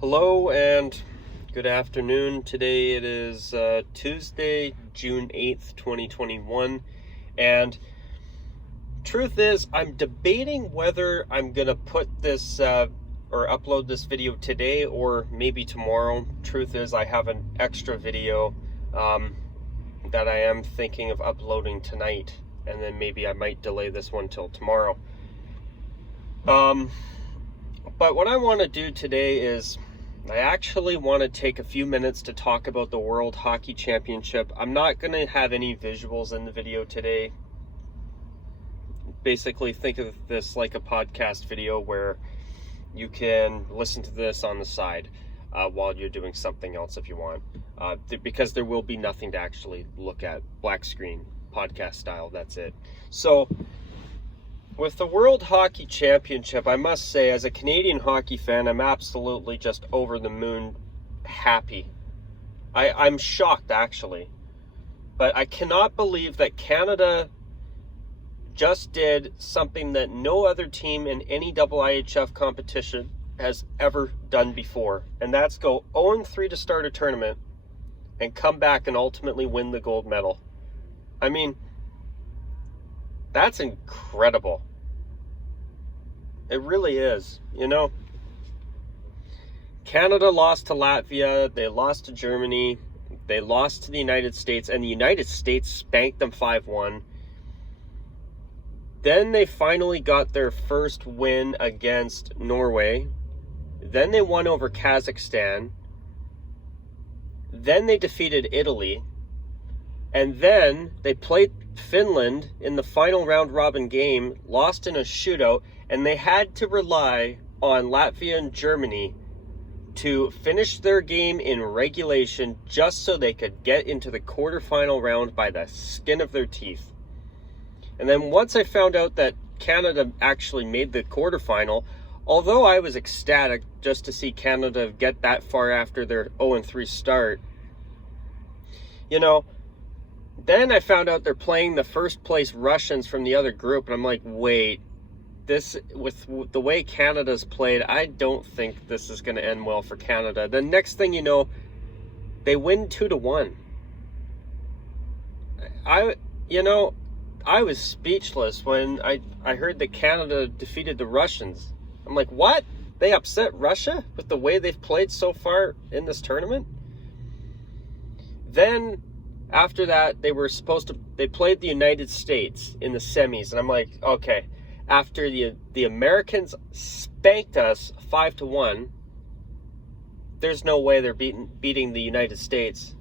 Hello and good afternoon. Today it is Tuesday, June 8th, 2021. And truth is, I'm debating whether I'm going to put this or upload this video today or maybe tomorrow. Truth is, I have an extra video that I am thinking of uploading tonight. And then maybe I might delay this one till tomorrow. But what I want to do today is I actually want to take a few minutes to talk about the World Hockey Championship. I'm not going to have any visuals in the video today. Basically, think of this like a podcast video where you can listen to this on the side while you're doing something else if you want. Because there will be nothing to actually look at. Black screen, podcast style, that's it. So, with the World Hockey Championship, I must say, as a Canadian hockey fan, I'm absolutely just over the moon happy. I'm shocked, actually. But I cannot believe that Canada just did something that no other team in any IIHF competition has ever done before. And that's go 0-3 to start a tournament and come back and ultimately win the gold medal. I mean, that's incredible. It really is. You know, Canada lost to Latvia, they lost to Germany, they lost to the United States, and the United States spanked them 5-1. Then they finally got their first win against Norway. Then they won over Kazakhstan. Then they defeated Italy. And then they played Finland in the final round robin game, lost in a shootout, and they had to rely on Latvia and Germany to finish their game in regulation just so they could get into the quarterfinal round by the skin of their teeth. And then once I found out that Canada actually made the quarterfinal, although I was ecstatic just to see Canada get that far after their 0-3 start, you know, then I found out they're playing the first place Russians from the other group, and I'm like, wait, this, with the way Canada's played, I don't think this is going to end well for Canada. The next thing you know, they win 2-1. I was speechless when I heard that Canada defeated the Russians. I'm like, what? They upset Russia with the way they've played so far in this tournament? Then after that, they played the United States in the semis. And I'm like, okay, after the Americans spanked us 5-1, there's no way they're beating the United States.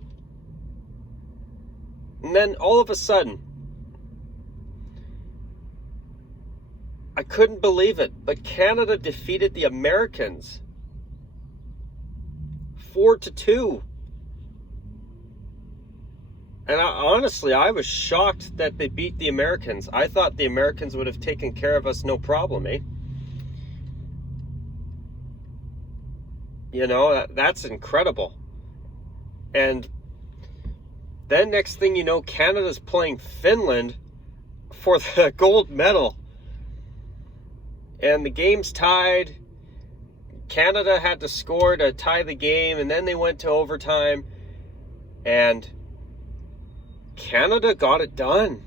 And then all of a sudden, I couldn't believe it, but Canada defeated the Americans 4-2. And honestly, I was shocked that they beat the Americans. I thought the Americans would have taken care of us no problem, eh? You know, that's incredible. And then next thing you know, Canada's playing Finland for the gold medal. And the game's tied. Canada had to score to tie the game, and then they went to overtime. And Canada got it done.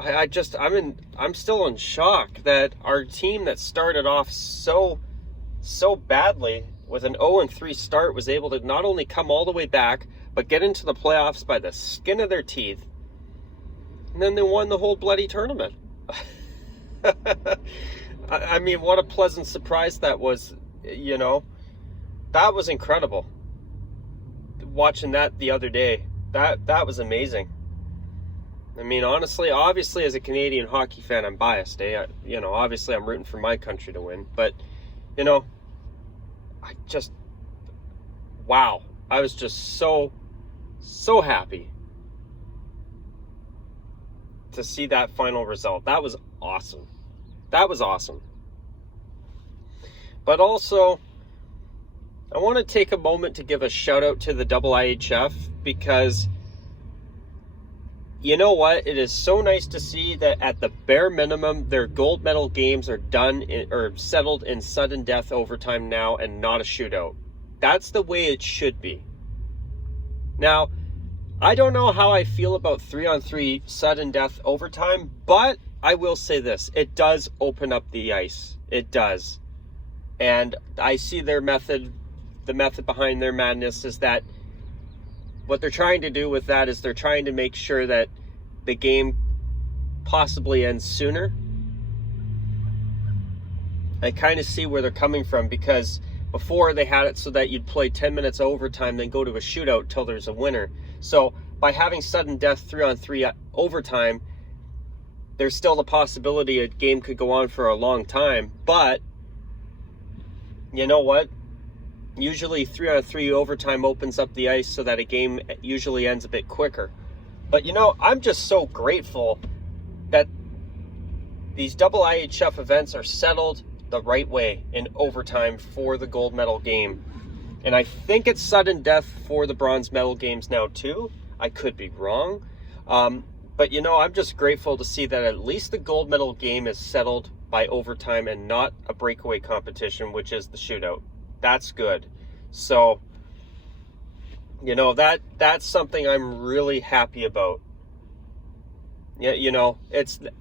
I'm still in shock that our team that started off so badly with an 0-3 start was able to not only come all the way back, but get into the playoffs by the skin of their teeth. And then they won the whole bloody tournament. I mean, what a pleasant surprise that was, you know. That was incredible. Watching that the other day, that was amazing. I mean, honestly, obviously, as a Canadian hockey fan, I'm biased, obviously I'm rooting for my country to win, but, you know, wow. I was just so happy to see that final result. That was awesome. But also, I want to take a moment to give a shout out to the IIHF, because you know what? It is so nice to see that at the bare minimum, their gold medal games are done or settled in sudden death overtime now and not a shootout. That's the way it should be. Now, I don't know how I feel about 3-on-3 sudden death overtime, but I will say this. It does open up the ice. It does. And I see their method, the method behind their madness is that what they're trying to do with that is they're trying to make sure that the game possibly ends sooner. I kind of see where they're coming from, because before they had it so that you'd play 10 minutes of overtime, then go to a shootout till there's a winner. So by having sudden death 3-on-3 overtime, there's still the possibility a game could go on for a long time. But you know what? Usually 3-on-3 overtime opens up the ice so that a game usually ends a bit quicker. But I'm just so grateful that these double IHF events are settled the right way in overtime for the gold medal game. And I think it's sudden death for the bronze medal games now too. I could be wrong. But I'm just grateful to see that at least the gold medal game is settled by overtime and not a breakaway competition, which is the shootout. That's good. So, that's something I'm really happy about. Yeah,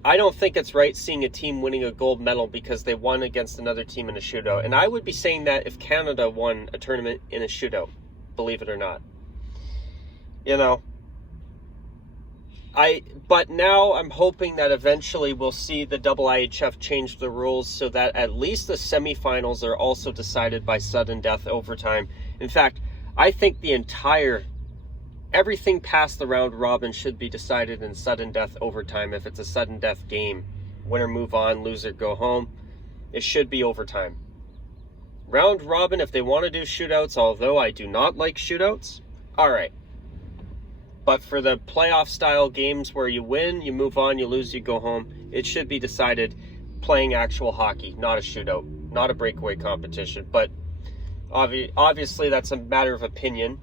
I don't think it's right seeing a team winning a gold medal because they won against another team in a shootout. And I would be saying that if Canada won a tournament in a shootout, believe it or not. But now I'm hoping that eventually we'll see the double IHF change the rules so that at least the semifinals are also decided by sudden death overtime. In fact, I think everything past the round robin should be decided in sudden death overtime if it's a sudden death game. Winner move on, loser go home. It should be overtime. Round robin, if they want to do shootouts, although I do not like shootouts, all right. But for the playoff style games where you win, you move on, you lose, you go home, it should be decided playing actual hockey, not a shootout, not a breakaway competition. But obviously that's a matter of opinion.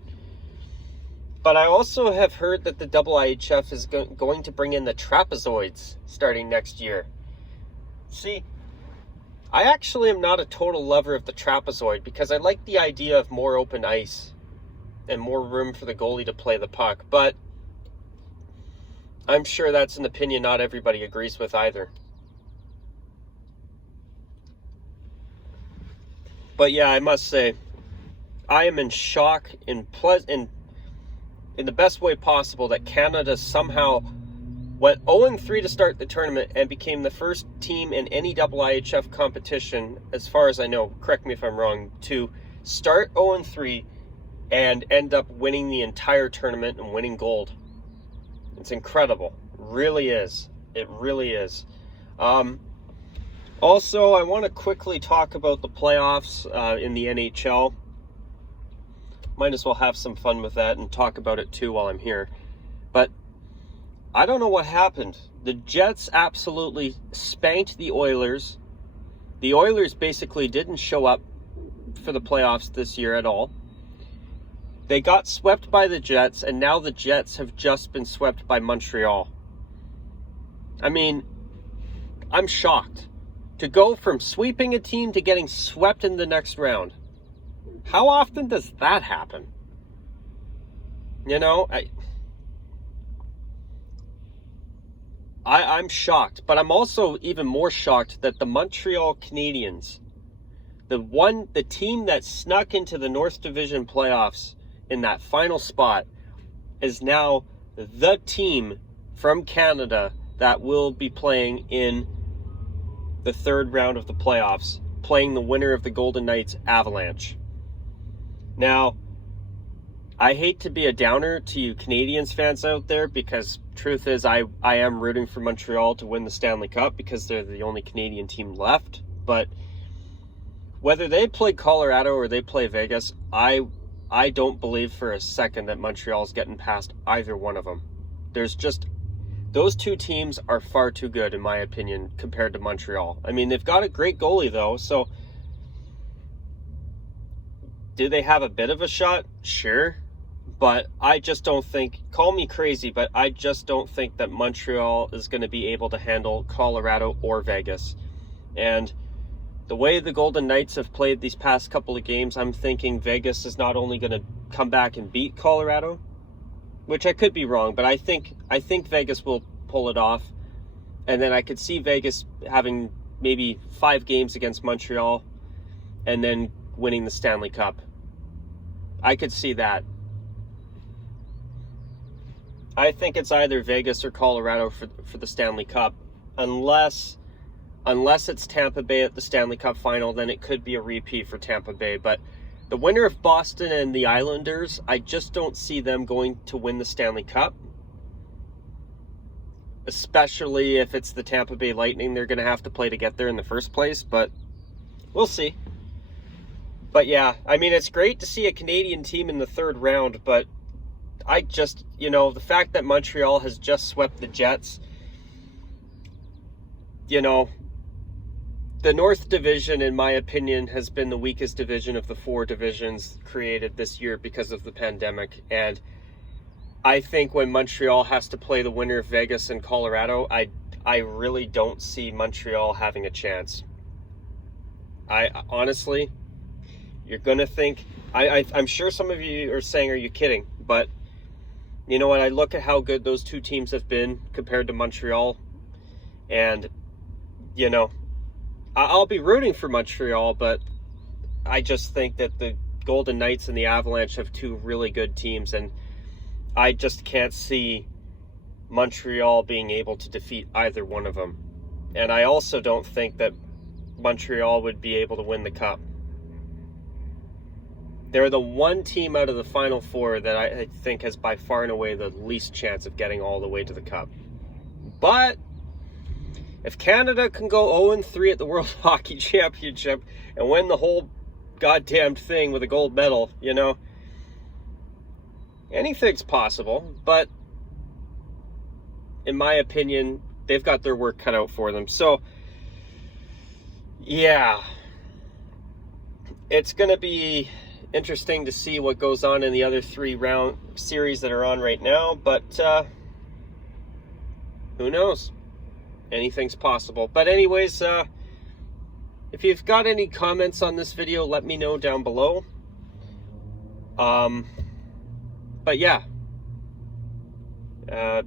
But I also have heard that the double IHF is going to bring in the trapezoids starting next year. See, I actually am not a total lover of the trapezoid because I like the idea of more open ice and more room for the goalie to play the puck. But I'm sure that's an opinion not everybody agrees with either. But yeah, I must say, I am in shock in the best way possible that Canada somehow went 0-3 to start the tournament and became the first team in any double IHF competition, as far as I know, correct me if I'm wrong, to start 0-3 and end up winning the entire tournament and winning gold. It's incredible. It really is. It really is. Also, I want to quickly talk about the playoffs in the NHL. Might as well have some fun with that and talk about it too while I'm here. But I don't know what happened. The Jets absolutely spanked the Oilers. The Oilers basically didn't show up for the playoffs this year at all. They got swept by the Jets, and now the Jets have just been swept by Montreal. I mean, I'm shocked. To go from sweeping a team to getting swept in the next round. How often does that happen? I'm shocked, but I'm also even more shocked that the Montreal Canadiens, the team that snuck into the North Division playoffs in that final spot, is now the team from Canada that will be playing in the third round of the playoffs, playing the winner of the Golden Knights Avalanche. Now, I hate to be a downer to you Canadiens fans out there, because truth is I am rooting for Montreal to win the Stanley Cup because they're the only Canadian team left. But whether they play Colorado or they play Vegas, I don't believe for a second that Montreal's getting past either one of them. Those two teams are far too good, in my opinion, compared to Montreal. I mean, they've got a great goalie, though, so do they have a bit of a shot? Sure. But I just don't think, call me crazy, but I just don't think that Montreal is going to be able to handle Colorado or Vegas. And the way the Golden Knights have played these past couple of games, I'm thinking Vegas is not only going to come back and beat Colorado, which I could be wrong, but I think Vegas will pull it off. And then I could see Vegas having maybe 5 games against Montreal and then winning the Stanley Cup. I could see that. I think it's either Vegas or Colorado for the Stanley Cup. Unless it's Tampa Bay at the Stanley Cup final, then it could be a repeat for Tampa Bay. But the winner of Boston and the Islanders, I just don't see them going to win the Stanley Cup. Especially if it's the Tampa Bay Lightning, they're going to have to play to get there in the first place. But we'll see. But yeah, I mean, it's great to see a Canadian team in the third round, but I just, the fact that Montreal has just swept the Jets, the North Division, in my opinion, has been the weakest division of the 4 divisions created this year because of the pandemic. And I think when Montreal has to play the winner of Vegas and Colorado, I really don't see Montreal having a chance. I honestly, you're going to think, I'm sure some of you are saying, are you kidding? But you know what? I look at how good those 2 teams have been compared to Montreal. And, I'll be rooting for Montreal, but I just think that the Golden Knights and the Avalanche have 2 really good teams. And I just can't see Montreal being able to defeat either one of them. And I also don't think that Montreal would be able to win the Cup. They're the one team out of the Final 4 that I think has by far and away the least chance of getting all the way to the Cup. But if Canada can go 0-3 at the World Hockey Championship and win the whole goddamn thing with a gold medal, anything's possible. But in my opinion, they've got their work cut out for them. So, yeah, it's going to be interesting to see what goes on in the other 3 round series that are on right now, but who knows? Anything's possible. But anyways, if you've got any comments on this video, let me know down below. But yeah, I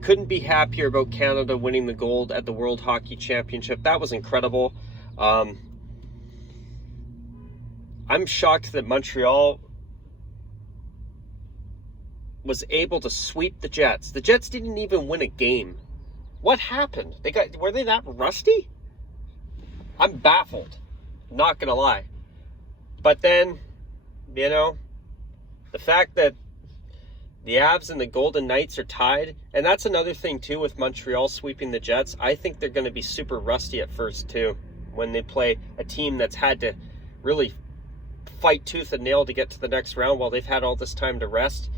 couldn't be happier about Canada winning the gold at the World Hockey Championship. That was incredible. I'm shocked that Montreal was able to sweep the Jets. The Jets didn't even win a game. What happened? Were they that rusty? I'm baffled. Not gonna lie. But then, the fact that the Avs and the Golden Knights are tied, and that's another thing too with Montreal sweeping the Jets. I think they're going to be super rusty at first too when they play a team that's had to really fight tooth and nail to get to the next round while they've had all this time to rest.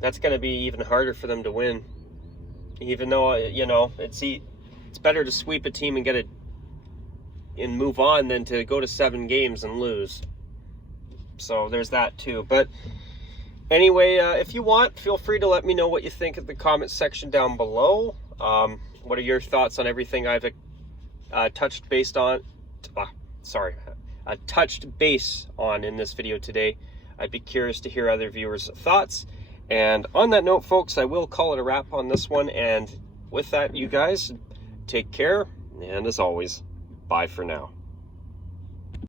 That's going to be even harder for them to win. Even though, it's better to sweep a team and get it and move on than to go to 7 games and lose. So there's that too. But anyway, if you want, feel free to let me know what you think in the comment section down below. What are your thoughts on everything I've touched base on in this video today? I'd be curious to hear other viewers' thoughts. And on that note, folks, I will call it a wrap on this one. And with that, you guys, take care. And as always, bye for now.